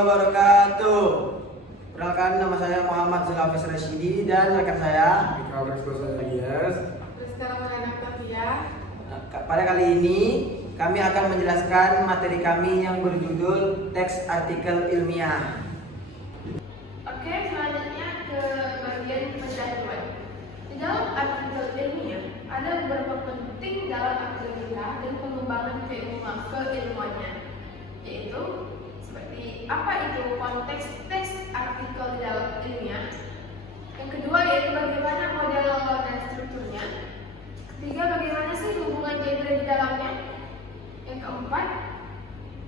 wabarakatuh. Perkenalkan, nama saya Muhammad Zulafis Rashidi dan rekan saya Pada kali ini kami akan menjelaskan materi kami yang berjudul teks artikel ilmiah. Oke, selanjutnya ke bagian pendahuluan. Di dalam artikel ilmiah ada beberapa penting dalam akademika dan pengembangan keilmuannya, yaitu seperti apa itu konteks teks artikel di dalam ilmiah. Yang kedua yaitu bagaimana model dan strukturnya. Ketiga, bagaimana sih hubungan genre di dalamnya. Yang keempat,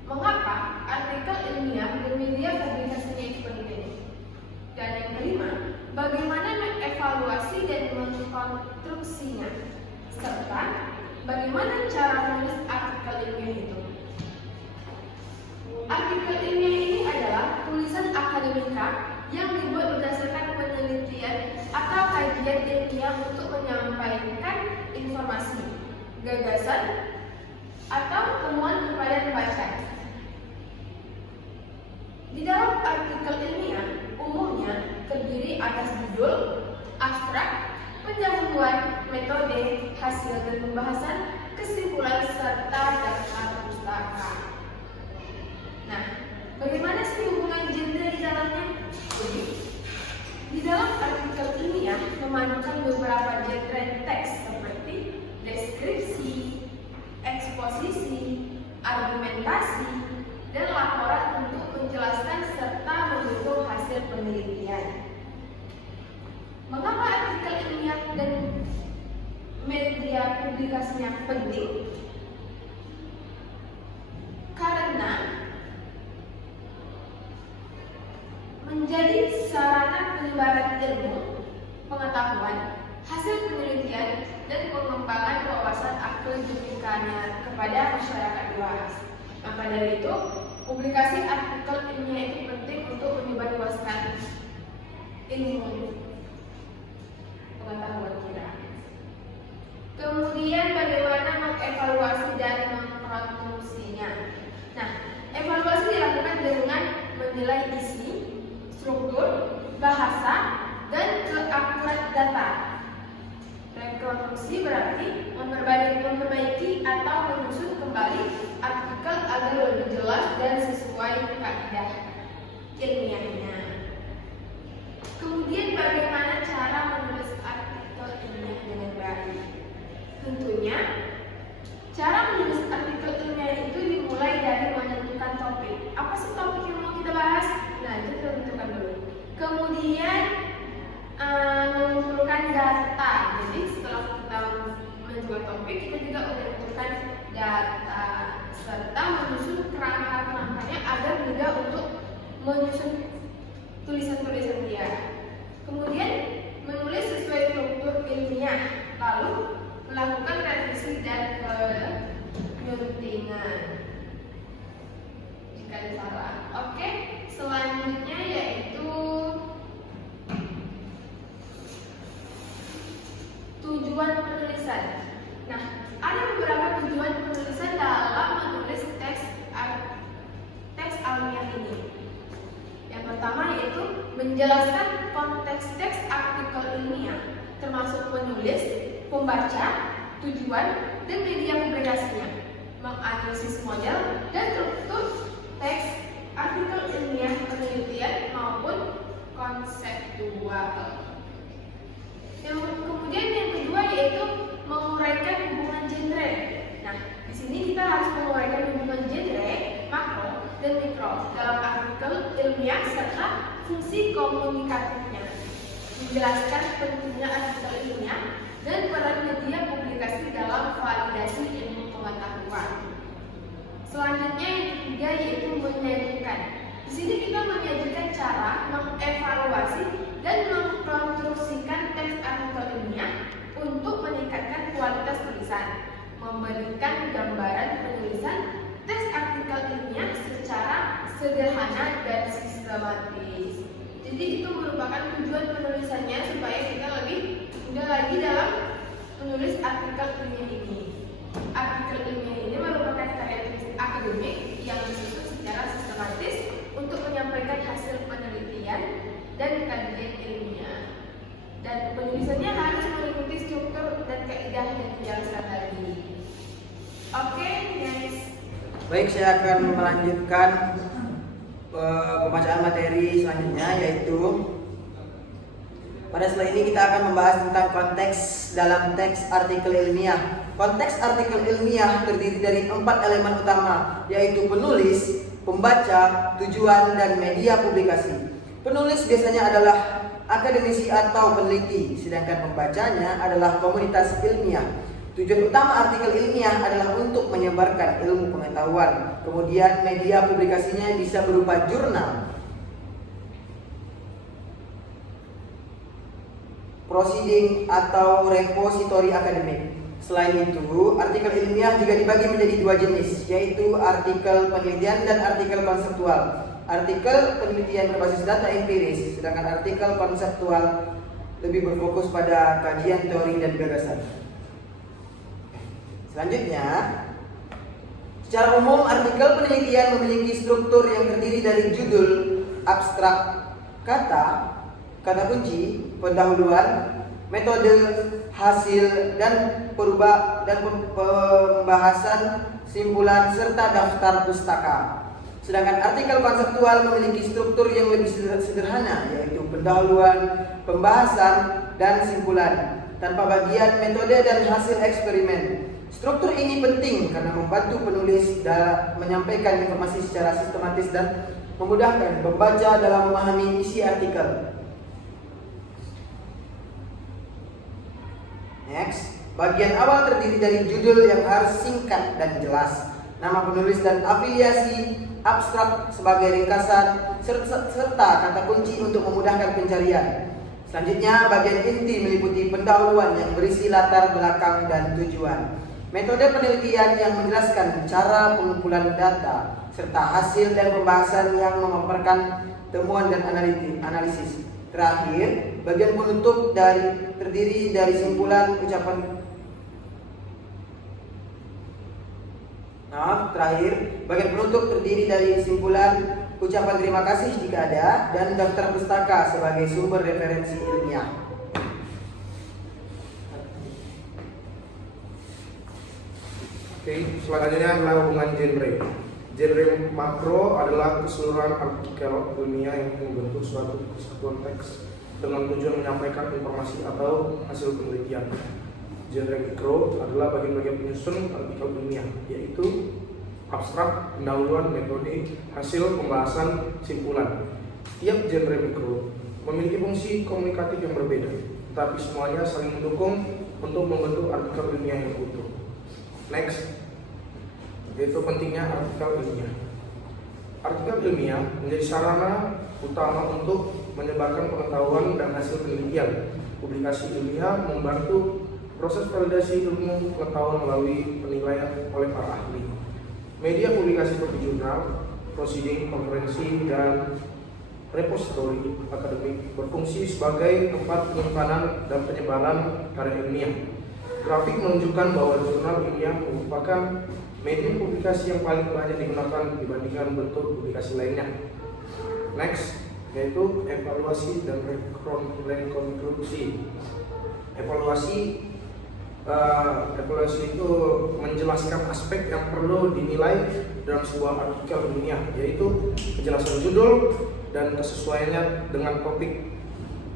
mengapa artikel ilmiah dan media publikasinya itu penting. Dan yang kelima, bagaimana mengevaluasi dan mengkonstruksinya, serta bagaimana cara menulis artikel ilmiah itu. Artikel ilmiah ini adalah tulisan akademika yang dibuat berdasarkan penelitian atau kajian ilmiah untuk menyampaikan informasi, gagasan, atau temuan kepada pembaca. Di dalam artikel ilmiah umumnya terdiri atas judul, abstrak, pendahuluan, metode, hasil dan pembahasan, kesimpulan, serta daftar pustaka. Nah, bagaimana sih hubungan genre di dalamnya? Jadi, di dalam artikel ilmiah memadukan beberapa genre teks seperti deskripsi, eksposisi, argumentasi, dan laporan untuk menjelaskan serta mendukung hasil penelitian. Mengapa artikel ilmiah dan media publikasinya penting? Karena menjadi sarana penyebaran ilmu, pengetahuan, hasil penelitian, dan pengembangan wawasan akademikanya kepada masyarakat luas. Maka dari itu, publikasi artikel ilmiah itu penting untuk menyebarluaskan ilmu pengetahuan kita. Kemudian bagaimana mengevaluasi dan mengkonstruksinya. Nah, evaluasi dilakukan dengan menilai isi, struktur, bahasa, dan keakurat data. Rekonstruksi berarti memperbaiki atau menyusun kembali artikel agar lebih jelas dan sesuai kaidah ilmiahnya. Kemudian bagaimana cara menulis artikel ilmiah dengan baik? Tentunya cara menulis artikel ilmiah itu dimulai dari menentukan topik. Apa sih topik yang mau kita bahas? Nah, itu kita tentukan dulu. Kemudian mengumpulkan data. Jadi setelah kita menentukan topik, kita juga menentukan data serta menyusun kerangka-kerangkanya agar mudah untuk menyusun tulisan-tulisan dia. Kemudian menulis sesuai struktur ilmiah, lalu melakukan revisi dan penyuntingan jika ada salah. Oke, selanjutnya yaitu tujuan penulisan. Nah, ada beberapa tujuan penulisan dalam menulis teks ilmiah ini. Yang pertama yaitu menjelaskan konteks teks artikel ilmiah, termasuk penulis, pembaca, tujuan, dan media publikasinya, menganalisis model dan struktur teks artikel ilmiah penelitian maupun konseptual. Kemudian yang kedua yaitu menguraikan hubungan genre. Nah, di sini kita harus menguraikan hubungan genre, makro dan mikro dalam artikel ilmiah serta fungsi komunikatifnya, menjelaskan pentingnya artikel ilmiah dan peran media publikasi dalam validasi ilmu pengetahuan. Selanjutnya yang ketiga yaitu menyajikan. Di sini kita menyajikan cara mengevaluasi dan mengkonstruksikan teks artikel ilmiah untuk meningkatkan kualitas tulisan, memberikan gambaran penulisan teks artikel ilmiah secara sederhana dan sistematis. Jadi itu merupakan tujuan penulisannya supaya kita lebih mudah lagi dalam menulis artikel ilmiah ini. Artikel ilmiah ini merupakan karya tulis akademik yang disusun secara sistematis untuk menyampaikan Baik, saya akan melanjutkan pembacaan materi selanjutnya, yaitu pada slide ini kita akan membahas tentang konteks dalam teks artikel ilmiah. Konteks artikel ilmiah terdiri dari 4 elemen utama, yaitu penulis, pembaca, tujuan, dan media publikasi. Penulis biasanya adalah akademisi atau peneliti, sedangkan pembacanya adalah komunitas ilmiah. Tujuan utama artikel ilmiah adalah untuk menyebarkan ilmu pengetahuan. Kemudian media publikasinya bisa berupa jurnal, proceeding, atau repositori akademik. Selain itu, artikel ilmiah juga dibagi menjadi 2 jenis, yaitu artikel penelitian dan artikel konseptual. Artikel penelitian berbasis data empiris, sedangkan artikel konseptual lebih berfokus pada kajian teori dan gagasan. Selanjutnya, secara umum artikel penelitian memiliki struktur yang terdiri dari judul, abstrak, kata kunci, pendahuluan, metode, hasil, dan pembahasan, simpulan, serta daftar pustaka. Sedangkan artikel konseptual memiliki struktur yang lebih sederhana, yaitu pendahuluan, pembahasan, dan simpulan, tanpa bagian metode dan hasil eksperimen. Struktur ini penting karena membantu penulis dalam menyampaikan informasi secara sistematis dan memudahkan pembaca dalam memahami isi artikel. Next, bagian awal terdiri dari judul yang harus singkat dan jelas, nama penulis dan afiliasi, abstrak sebagai ringkasan, serta kata kunci untuk memudahkan pencarian. Selanjutnya, bagian inti meliputi pendahuluan yang berisi latar belakang dan tujuan, metode penelitian yang menjelaskan cara pengumpulan data, serta hasil dan pembahasan yang memaparkan temuan dan analisis. Terakhir, bagian penutup terdiri dari simpulan ucapan terima kasih jika ada, dan daftar pustaka sebagai sumber referensi ilmiah. Oke, selanjutnya adalah hubungan genre. Genre makro adalah keseluruhan artikel ilmiah yang membentuk suatu kesatuan teks dengan tujuan menyampaikan informasi atau hasil penelitian. Genre mikro adalah bagian-bagian penyusun artikel ilmiah, yaitu abstrak, pendahuluan, metode, hasil, pembahasan, simpulan. Setiap genre mikro memiliki fungsi komunikatif yang berbeda, tapi semuanya saling mendukung untuk membentuk artikel ilmiah yang utuh. Next, yaitu pentingnya artikel ilmiah. Artikel ilmiah menjadi sarana utama untuk menyebarkan pengetahuan dan hasil penelitian. Publikasi ilmiah membantu proses validasi ilmu pengetahuan melalui penilaian oleh para ahli. Media publikasi seperti jurnal, proceeding, konferensi, dan repositori akademik berfungsi sebagai tempat penyimpanan dan penyebaran karya ilmiah. Grafik menunjukkan bahwa jurnal ilmiah merupakan media publikasi yang paling banyak digunakan dibandingkan bentuk publikasi lainnya. Next, yaitu evaluasi dan rekonstruksi. Evaluasi itu menjelaskan aspek yang perlu dinilai dalam sebuah artikel ilmiah, yaitu kejelasan judul dan kesesuaiannya dengan topik,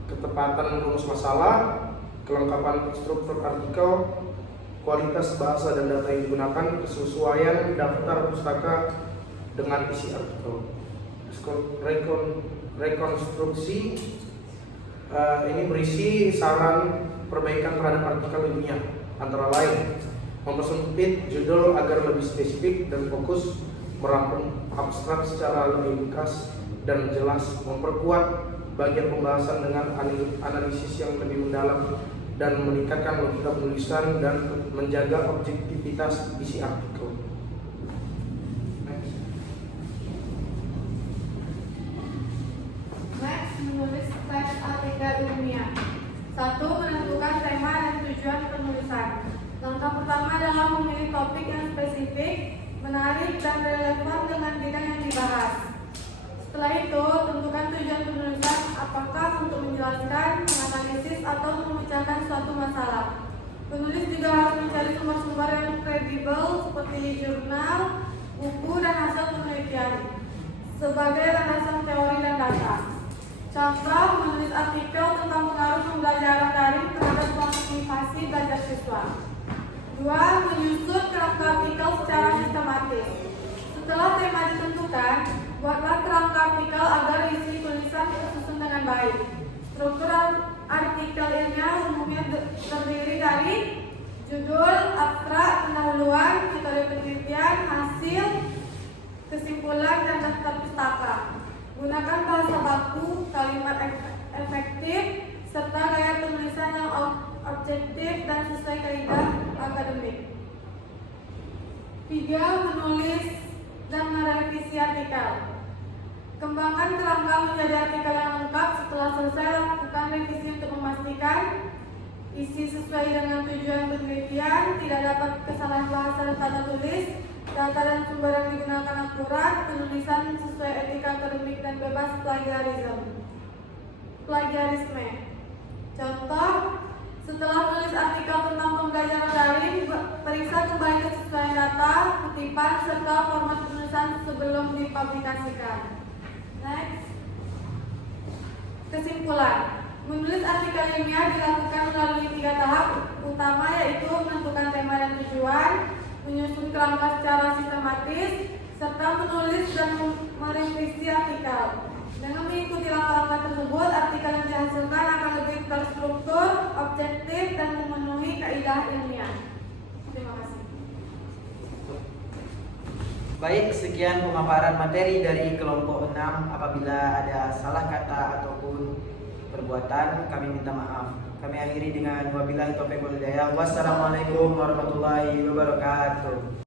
ketepatan rumus masalah, kelengkapan struktur artikel, kualitas bahasa dan data yang digunakan, kesesuaian daftar pustaka dengan isi artikel. Rekonstruksi ini berisi saran perbaikan terhadap artikel ilmiah, antara lain mempersempit judul agar lebih spesifik dan fokus, merangkum abstrak secara lebih ringkas dan jelas, memperkuat bagian pembahasan dengan analisis yang lebih mendalam, dan meningkatkan logika penulisan dan menjaga objektivitas isi artikel. Next, menulis teks artikel ilmiah. 1. Menentukan tema dan tujuan penulisan. Langkah pertama adalah memilih topik yang spesifik, menarik, dan relevan dengan bidang yang dibahas. Setelah itu, tentukan tujuan penulisan, apakah untuk menjelaskan, menganalisis, atau memecahkan suatu masalah. Penulis juga harus mencari sumber-sumber yang kredibel seperti jurnal, buku dan hasil penelitian sebagai landasan teori dan data. Contoh, menulis artikel tentang pengaruh pembelajaran daring terhadap motivasi belajar siswa. 2. Menyusun kerangka artikel secara sistematis. Setelah tema ditentukan, buatlah kerangka artikel agar isi tulisan tersusun dengan baik. Struktur artikel ilmiah umumnya terdiri dari judul, abstrak, pendahuluan, metode penelitian, hasil, kesimpulan, dan daftar pustaka. Gunakan bahasa baku, kalimat efektif, serta gaya penulisan yang objektif dan sesuai kaidah akademik. 3. Menulis dan merevisi artikel. Kembangkan kerangka menjadi artikel yang lengkap. Setelah selesai, lakukan revisi untuk memastikan isi sesuai dengan tujuan penelitian, tidak dapat kesalahan bahasa dan tata tulis, data dan sumber yang digunakan akurat, penulisan sesuai etika akademik dan bebas plagiarisme. Contoh, setelah menulis artikel tentang pembelajaran daring, periksa kembali kesesuaian data, kutipan, serta format penulisan sebelum dipublikasikan. Next. Kesimpulan. Menulis artikel ilmiah dilakukan melalui 3 tahap utama, yaitu menentukan tema dan tujuan, menyusun kerangka secara sistematis, serta menulis dan merevisi artikel. Dengan mengikuti langkah-langkah tersebut, artikel yang dihasilkan akan lebih terstruktur, objektif, dan memenuhi kaidah ilmiah. Terima kasih. Baik, sekian pemaparan materi dari kelompok 6. Apabila ada salah kata ataupun perbuatan, kami minta maaf. Kami akhiri dengan wabillahi taufiq wal hidayah. Wassalamualaikum warahmatullahi wabarakatuh.